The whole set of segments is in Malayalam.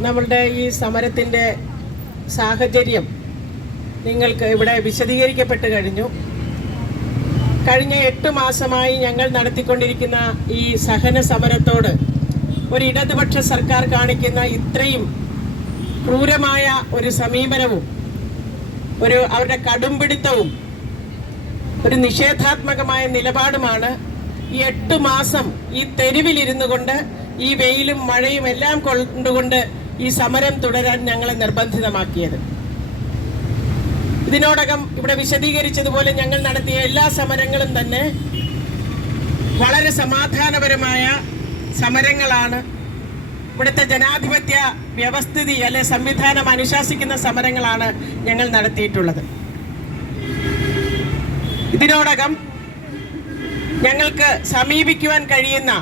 നമ്മളുടെ ഈ സമരത്തിന്റെ സാഹചര്യം നിങ്ങൾക്ക് ഇവിടെ വിശദീകരിക്കപ്പെട്ട് കഴിഞ്ഞു. കഴിഞ്ഞ എട്ട് മാസമായി ഞങ്ങൾ നടത്തിക്കൊണ്ടിരിക്കുന്ന ഈ സഹന സമരത്തോട് ഒരു ഇടതുപക്ഷ സർക്കാർ കാണിക്കുന്ന ഇത്രയും ക്രൂരമായ ഒരു സമീപനവും ഒരു അവരുടെ കടുംപിടുത്തവും ഒരു നിഷേധാത്മകമായ നിലപാടുമാണ് ഈ എട്ട് മാസം ഈ തെരുവിലിരുന്നു കൊണ്ട് ഈ വെയിലും മഴയും എല്ലാം കൊണ്ടുകൊണ്ട് ഈ സമരം തുടരാൻ ഞങ്ങളെ നിർബന്ധിതമാക്കിയത്. ഇതിനോടകം ഇവിടെ വിശദീകരിച്ചതുപോലെ ഞങ്ങൾ നടത്തിയ എല്ലാ സമരങ്ങളും തന്നെ വളരെ സമാധാനപരമായ സമരങ്ങളാണ്. ഇവിടുത്തെ ജനാധിപത്യ വ്യവസ്ഥിതി അല്ലെ സംവിധാനം അനുശാസിക്കുന്ന സമരങ്ങളാണ് ഞങ്ങൾ നടത്തിയിട്ടുള്ളത്. ഇതിനോടകം ഞങ്ങൾക്ക് സമീപിക്കുവാൻ കഴിയുന്ന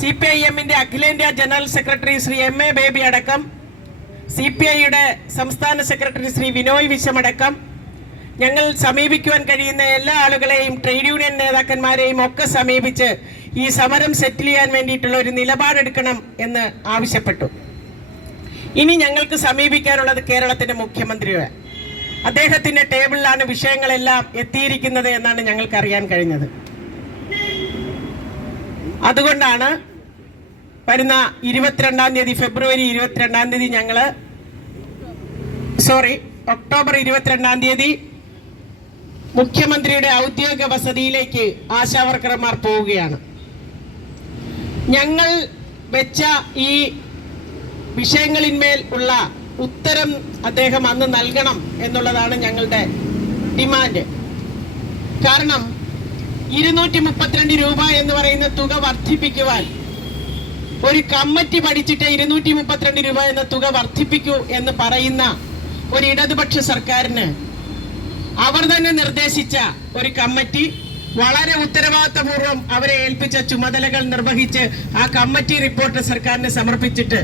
സി പി ഐ എമ്മിന്റെ അഖിലേന്ത്യാ general secretary Shri M A Baby അടക്കം സി പി ഐയുടെ സംസ്ഥാന സെക്രട്ടറി ശ്രീ വിനോയ് വിശ്വമടക്കം ഞങ്ങൾ സമീപിക്കുവാൻ കഴിയുന്ന എല്ലാ ആളുകളെയും ട്രേഡ് യൂണിയൻ നേതാക്കന്മാരെയും ഒക്കെ സമീപിച്ച് ഈ സമരം സെറ്റിൽ ചെയ്യാൻ വേണ്ടിയിട്ടുള്ള ഒരു നിലപാടെടുക്കണം എന്ന് ആവശ്യപ്പെട്ടു. ഇനി ഞങ്ങൾക്ക് സമീപിക്കാനുള്ളത് കേരളത്തിന്റെ മുഖ്യമന്ത്രിയുടെ. അദ്ദേഹത്തിന്റെ ടേബിളിലാണ് വിഷയങ്ങളെല്ലാം എത്തിയിരിക്കുന്നത് എന്നാണ് ഞങ്ങൾക്ക് അറിയാൻ കഴിഞ്ഞത്. അതുകൊണ്ടാണ് വരുന്ന ഇരുപത്തിരണ്ടാം തീയതി ഫെബ്രുവരി ഇരുപത്തിരണ്ടാം തീയതി ഞങ്ങൾ സോറി ഒക്ടോബർ ഇരുപത്തിരണ്ടാം തീയതി മുഖ്യമന്ത്രിയുടെ ഔദ്യോഗിക വസതിയിലേക്ക് ആശാവർക്കർമാർ പോവുകയാണ്. ഞങ്ങൾ വെച്ച ഈ വിഷയങ്ങളിന്മേൽ ഉള്ള ഉത്തരം അദ്ദേഹം അന്ന് നൽകണം എന്നുള്ളതാണ് ഞങ്ങളുടെ ഡിമാൻഡ്. കാരണം ഇരുന്നൂറ്റി മുപ്പത്തിരണ്ട് രൂപ എന്ന് പറയുന്ന തുക വർദ്ധിപ്പിക്കുവാൻ ഒരു കമ്മിറ്റി പഠിച്ചിട്ട് ഇരുന്നൂറ്റി മുപ്പത്തിരണ്ട് രൂപ എന്ന തുക വർദ്ധിപ്പിക്കൂ എന്ന് പറയുന്ന ഒരു ഇടതുപക്ഷ സർക്കാരിന് അവർ തന്നെ നിർദ്ദേശിച്ച ഒരു കമ്മിറ്റി വളരെ ഉത്തരവാദിത്തപൂർവം അവരെ ഏൽപ്പിച്ച ചുമതലകൾ നിർവഹിച്ച് ആ കമ്മിറ്റി റിപ്പോർട്ട് സർക്കാരിന് സമർപ്പിച്ചിട്ട്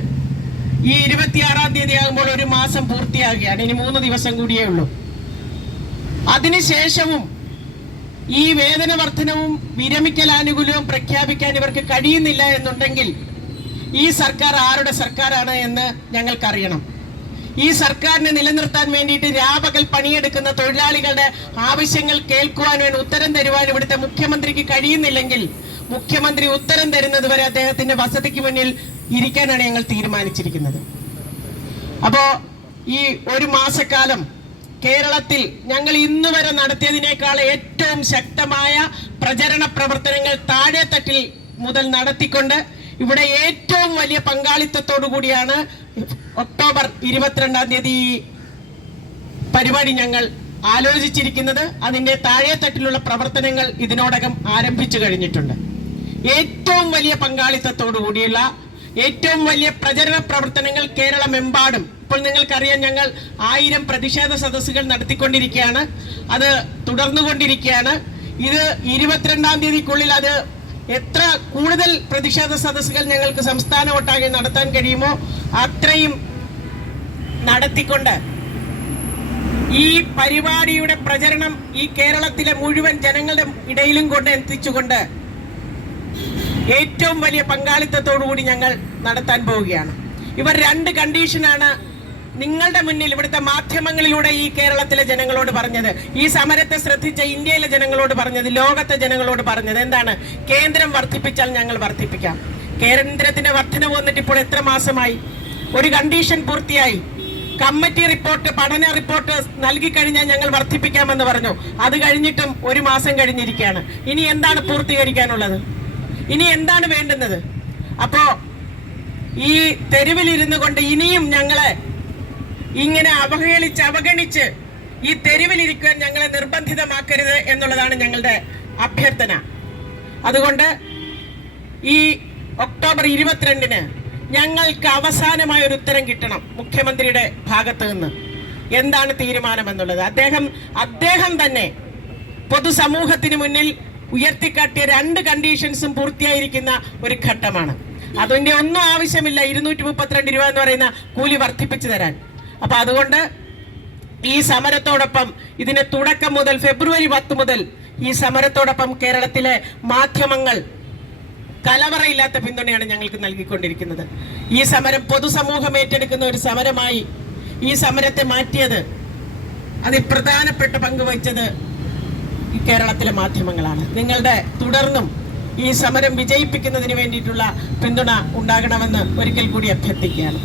ഈ ഇരുപത്തിയാറാം തീയതി ആകുമ്പോൾ ഒരു മാസം പൂർത്തിയാകുകയാണ്. ഇനി മൂന്ന് ദിവസം കൂടിയേ ഉള്ളൂ. അതിനുശേഷവും ഈ വേതന വർധനവും വിരമിക്കൽ ആനുകൂല്യവും പ്രഖ്യാപിക്കാൻ ഇവർക്ക് കഴിയുന്നില്ല എന്നുണ്ടെങ്കിൽ ഈ സർക്കാർ ആരുടെ സർക്കാരാണ് എന്ന് ഞങ്ങൾക്കറിയണം. ഈ സർക്കാരിനെ നിലനിർത്താൻ വേണ്ടിയിട്ട് രാപകൽ പണിയെടുക്കുന്ന തൊഴിലാളികളുടെ ആവശ്യങ്ങൾ കേൾക്കുവാൻ വേണ്ടി ഉത്തരം തരുവാൻ ഇവിടുത്തെ മുഖ്യമന്ത്രിക്ക് കഴിയുന്നില്ലെങ്കിൽ മുഖ്യമന്ത്രി ഉത്തരം തരുന്നത് വരെ അദ്ദേഹത്തിന്റെ വസതിക്ക് മുന്നിൽ ഇരിക്കാനാണ് ഞങ്ങൾ തീരുമാനിച്ചിരിക്കുന്നത്. അപ്പോ ഈ ഒരു മാസക്കാലം കേരളത്തിൽ ഞങ്ങൾ ഇന്ന് വരെ നടത്തിയതിനേക്കാൾ ഏറ്റവും ശക്തമായ പ്രചരണ പ്രവർത്തനങ്ങൾ താഴെത്തട്ടിൽ മുതൽ നടത്തിക്കൊണ്ട് ഇവിടെ ഏറ്റവും വലിയ പങ്കാളിത്തത്തോടു കൂടിയാണ് ഒക്ടോബർ ഇരുപത്തിരണ്ടാം തീയതി പരിപാടി ഞങ്ങൾ ആലോചിച്ചിരിക്കുന്നത്. അതിന്റെ താഴെത്തട്ടിലുള്ള പ്രവർത്തനങ്ങൾ ഇതിനോടകം ആരംഭിച്ചു കഴിഞ്ഞിട്ടുണ്ട്. ഏറ്റവും വലിയ പങ്കാളിത്തത്തോടു കൂടിയുള്ള ഏറ്റവും വലിയ പ്രചരണ പ്രവർത്തനങ്ങൾ കേരളമെമ്പാടും. ഇപ്പോൾ നിങ്ങൾക്കറിയാം ഞങ്ങൾ ആയിരം പ്രതിഷേധ സദസ്സുകൾ നടത്തിക്കൊണ്ടിരിക്കുകയാണ്. അത് തുടർന്നുകൊണ്ടിരിക്കുകയാണ്. ഇത് ഇരുപത്തിരണ്ടാം തീയതിക്കുള്ളിൽ അത് എത്ര കൂടുതൽ പ്രതിഷേധ സദസ്സുകൾ ഞങ്ങൾക്ക് സംസ്ഥാന ഒട്ടാകെ നടത്താൻ കഴിയുമോ അത്രയും നടത്തിക്കൊണ്ട് ഈ പരിപാടിയുടെ പ്രചരണം ഈ കേരളത്തിലെ മുഴുവൻ ജനങ്ങളുടെ ഇടയിലും കൊണ്ട് എത്തിച്ചുകൊണ്ട് ഏറ്റവും വലിയ പങ്കാളിത്തത്തോടുകൂടി ഞങ്ങൾ നടത്താൻ പോവുകയാണ്. ഇവർ രണ്ട് കണ്ടീഷനാണ് നിങ്ങളുടെ മുന്നിൽ ഇവിടുത്തെ മാധ്യമങ്ങളിലൂടെ ഈ കേരളത്തിലെ ജനങ്ങളോട് പറഞ്ഞത് ഈ സമരത്തെ ശ്രദ്ധിച്ച ഇന്ത്യയിലെ ജനങ്ങളോട് പറഞ്ഞത് ലോകത്തെ ജനങ്ങളോട് പറഞ്ഞത് എന്താണ്? കേന്ദ്രം വർദ്ധിപ്പിച്ചാൽ ഞങ്ങൾ വർദ്ധിപ്പിക്കാം. കേന്ദ്രത്തിന്റെ വർധന വന്നിട്ട് ഇപ്പോൾ എത്ര മാസമായി? ഒരു കണ്ടീഷൻ പൂർത്തിയായി. കമ്മിറ്റി റിപ്പോർട്ട് പഠന റിപ്പോർട്ട് നൽകി കഴിഞ്ഞാൽ ഞങ്ങൾ വർദ്ധിപ്പിക്കാമെന്ന് പറഞ്ഞു. അത് കഴിഞ്ഞിട്ടും ഒരു മാസം കഴിഞ്ഞിരിക്കുകയാണ്. ഇനി എന്താണ് പൂർത്തീകരിക്കാനുള്ളത്? ഇനി എന്താണ് വേണ്ടുന്നത്? അപ്പോ ഈ തെരുവിലിരുന്നു കൊണ്ട് ഇനിയും ഞങ്ങളെ ഇങ്ങനെ അവഹേളിച്ച് അവഗണിച്ച് ഈ തെരുവിലിരിക്കുവാൻ ഞങ്ങളെ നിർബന്ധിതമാക്കരുത് എന്നുള്ളതാണ് ഞങ്ങളുടെ അഭ്യർത്ഥന. അതുകൊണ്ട് ഈ ഒക്ടോബർ ഇരുപത്തിരണ്ടിന് ഞങ്ങൾക്ക് അവസാനമായ ഒരു ഉത്തരം കിട്ടണം മുഖ്യമന്ത്രിയുടെ ഭാഗത്ത് നിന്ന്. എന്താണ് തീരുമാനം എന്നുള്ളത് അദ്ദേഹം അദ്ദേഹം തന്നെ പൊതുസമൂഹത്തിന് മുന്നിൽ ഉയർത്തിക്കാട്ടിയ രണ്ട് കണ്ടീഷൻസും പൂർത്തിയായിരിക്കുന്ന ഒരു ഘട്ടമാണ്. അതിന്റെ ഒന്നും ആവശ്യമില്ല. ഇരുന്നൂറ്റി മുപ്പത്തിരണ്ട് രൂപ എന്ന് പറയുന്ന കൂലി വർദ്ധിപ്പിച്ചു തരാൻ. അപ്പൊ അതുകൊണ്ട് ഈ സമരത്തോടൊപ്പം ഇതിന് തുടക്കം മുതൽ ഫെബ്രുവരി പത്ത് മുതൽ ഈ സമരത്തോടൊപ്പം കേരളത്തിലെ മാധ്യമങ്ങൾ കലവറയില്ലാത്ത പിന്തുണയാണ് ഞങ്ങൾക്ക് നൽകിക്കൊണ്ടിരിക്കുന്നത്. ഈ സമരം പൊതുസമൂഹം ഏറ്റെടുക്കുന്ന ഒരു സമരമായി ഈ സമരത്തെ മാറ്റിയത് അതിൽ പ്രധാനപ്പെട്ട പങ്ക് വഹിച്ചത് കേരളത്തിലെ മാധ്യമങ്ങളാണ്. നിങ്ങളുടെ തുടർന്നും ഈ സമരം വിജയിപ്പിക്കുന്നതിന് വേണ്ടിയിട്ടുള്ള പിന്തുണ ഉണ്ടാകണമെന്ന് ഒരിക്കൽ കൂടി അഭ്യർത്ഥിക്കുകയാണ്.